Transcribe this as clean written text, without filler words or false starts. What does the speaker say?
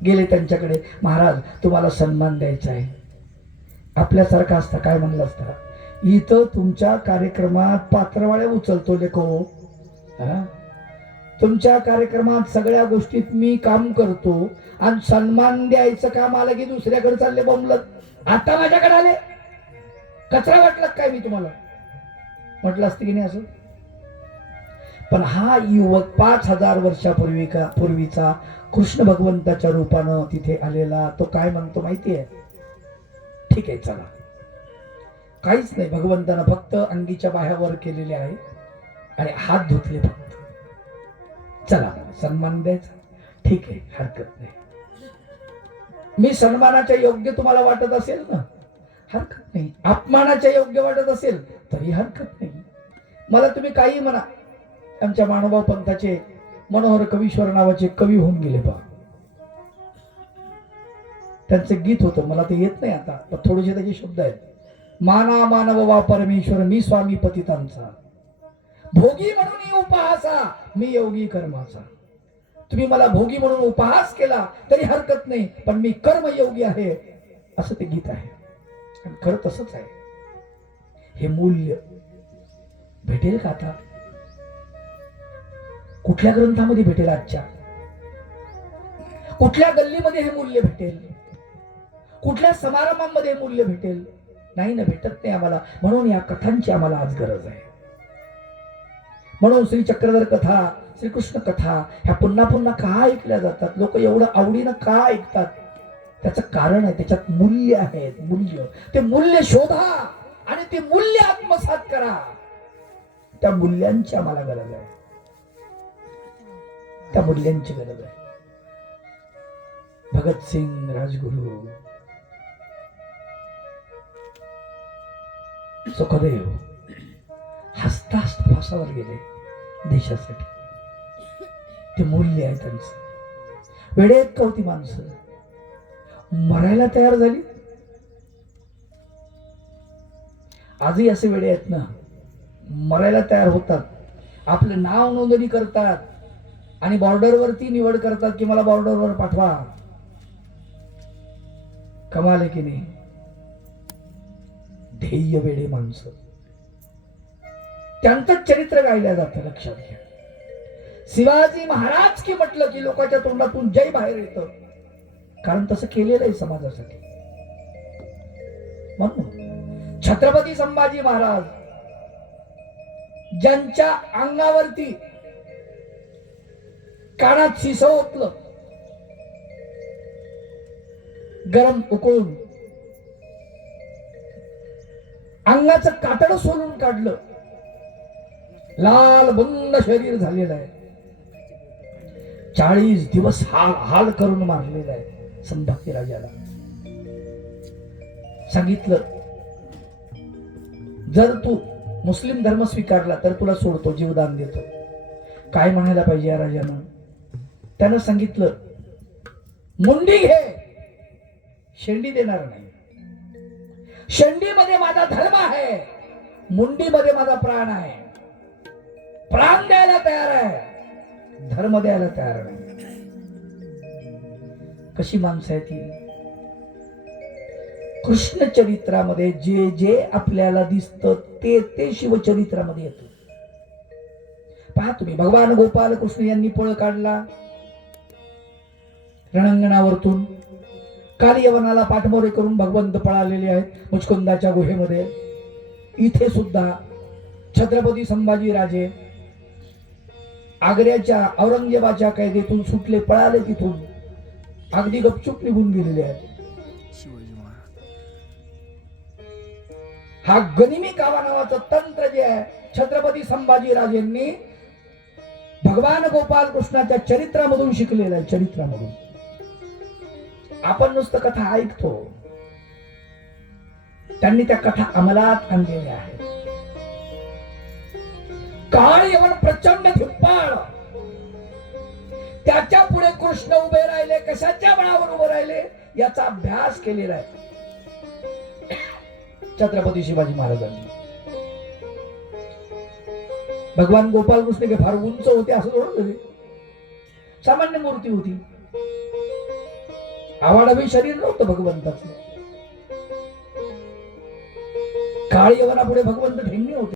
गेले त्यांच्याकडे, महाराज तुम्हाला सन्मान द्यायचा आहे. आपल्यासारखा असता काय म्हणलं असता, इथं तुमच्या कार्यक्रमात पात्रवाळे उचलतो लेको, तुमच्या कार्यक्रमात सगळ्या गोष्टीत मी काम करतो आणि सन्मान द्यायचं काम आलं की दुसऱ्याकडे चालले बोंबलत. आता माझ्याकडे आले, कचरा वाटला काय मी तुम्हाला? म्हटलं असतं की नाही असं? पण हा युवक 5000 वर्षापूर्वीचा कृष्ण भगवंताच्या रूपानं तिथे आलेला, तो काय म्हणतो माहितीये? ठीक आहे चला, काहीच नाही, भगवंतानं फक्त अंगीच्या बाह्यावर केलेले आहे आणि हात धुतले फक्त. चला सन्मान द्यायचा, ठीक आहे, हरकत नाही. मी सन्मानाच्या योग्य तुम्हाला वाटत असेल ना, हरकत नाही. अपमानाच्या योग्य वाटत असेल तरी हरकत नाही. मला तुम्ही काही म्हणा. आमच्या मानवभाव पंथाचे मनोहर कवीश्वर नावाचे कवी होऊन गेले बा. त्यांचं गीत होतं, मला ते येत नाही आता, पण थोडेसे त्याचे शब्द आहेत. माना मानव वा परमेश्वर, मी स्वामी पतितांचा, भोगी म्हणून उपहासा, मी योगी कर्माचा. तुम्ही मला भोगी म्हणून उपहास केला तरी हरकत नाही, पण मी कर्मयोगी आहे, असं ते गीत आहे. आणि खरं तसंच आहे. हे मूल्य भेटेल का आता? कुठल्या ग्रंथामध्ये भेटेल? आजच्या कुठल्या गल्लीमध्ये हे मूल्य भेटेल? कुठल्या समारंभामध्ये मूल्य भेटेल? नाही ना, भेटत नाही आम्हाला. म्हणून या कथांची आम्हाला आज गरज आहे. म्हणून श्री चक्रधर कथा, श्रीकृष्ण कथा ह्या पुन्हा पुन्हा का ऐकल्या जातात? लोक एवढं आवडीनं का ऐकतात? त्याचं कारण आहे, त्याच्यात मूल्य आहे. मूल्य, ते मूल्य शोधा आणि ते मूल्य आत्मसात करा. त्या मूल्यांची आम्हाला गरज आहे, त्या मूल्यांची गरज आहे. भगतसिंग, राजगुरू, सुखदेव हसता हसता फासावर गेले देशासाठी. ते मूल्य आहे त्यांचं. वेडे आहेत का होती माणसं? मरायला तयार झाली. आजही असे वेडे आहेत ना, मरायला तयार होतात, आपलं नाव नोंदणी करतात आणि बॉर्डरवरती निवड करतात की मला बॉर्डरवर पाठवा. कमाल आहे की नाही? ध्येय वेडे माणसं. त्यांचं चरित्र गायलं जातं. लक्षात घ्या, शिवाजी महाराज की म्हटलं की लोकांच्या तोंडातून जय बाहेर येतं, कारण तसं केलेलं आहे समाजासाठी. म्हणून छत्रपती संभाजी महाराज, ज्यांच्या अंगावरती कानात शिस ओतलं, गरम उकळून अंगाचं कातड सोलून काढलं, लाल बुंद शरीर झालेलं आहे, 40 दिवस हाल हाल करून मारलेला आहे. संभाजी राजाला सांगितलं, जर तू मुस्लिम धर्म स्वीकारला तर तुला सोडतो, जीवदान देतो. काय म्हणायला पाहिजे या राजानं? त्यानं सांगितलं, मुंडी घे, शेंडी देणार नाही. शेंडीमध्ये माझा धर्म आहे, मुंडीमध्ये माझा प्राण आहे. प्राण द्यायला तयार आहे, धर्म द्यायला तयार नाही. कशी माणसं आहे ती? कृष्ण चरित्रामध्ये जे जे आपल्याला दिसतं ते ते शिवचरित्रामध्ये येतं. पहा तुम्ही, भगवान गोपाल कृष्ण यांनी पळ काढला रणांगणावरतून. काल यवनाला पाठमोरे करून भगवंत पळालेले आहेत मुचकुंदाच्या गुहेमध्ये. इथे सुद्धा छत्रपती संभाजी राजे आग्र्याच्या औरंगजेबाच्या कैदेतून सुटले, पळाले तिथून, अगदी गपचूप निघून गेलेले आहेत. हा गनिमी कावा नावाचं तंत्र जे आहे छत्रपती संभाजी राजेंनी भगवान गोपाल कृष्णाच्या चरित्रामधून शिकलेलं आहे. चरित्रामधून आपण नुसतं कथा ऐकतो, त्यांनी त्या कथा अंमलात आणलेल्या आहेत. काळ यवन प्रचंड धिप्पाळ, त्याच्या पुढे कृष्ण उभे राहिले, कशाच्या बळावर उभे राहिले याचा अभ्यास केलेला आहे छत्रपती शिवाजी महाराजांनी. भगवान गोपाल कृष्ण के फार उंच होते असं थोडं, सामान्य मूर्ती होती. आवाडावी शरीर नव्हतं भगवंताचं. काळ यवनापुढे भगवंत ठेंगणे होते.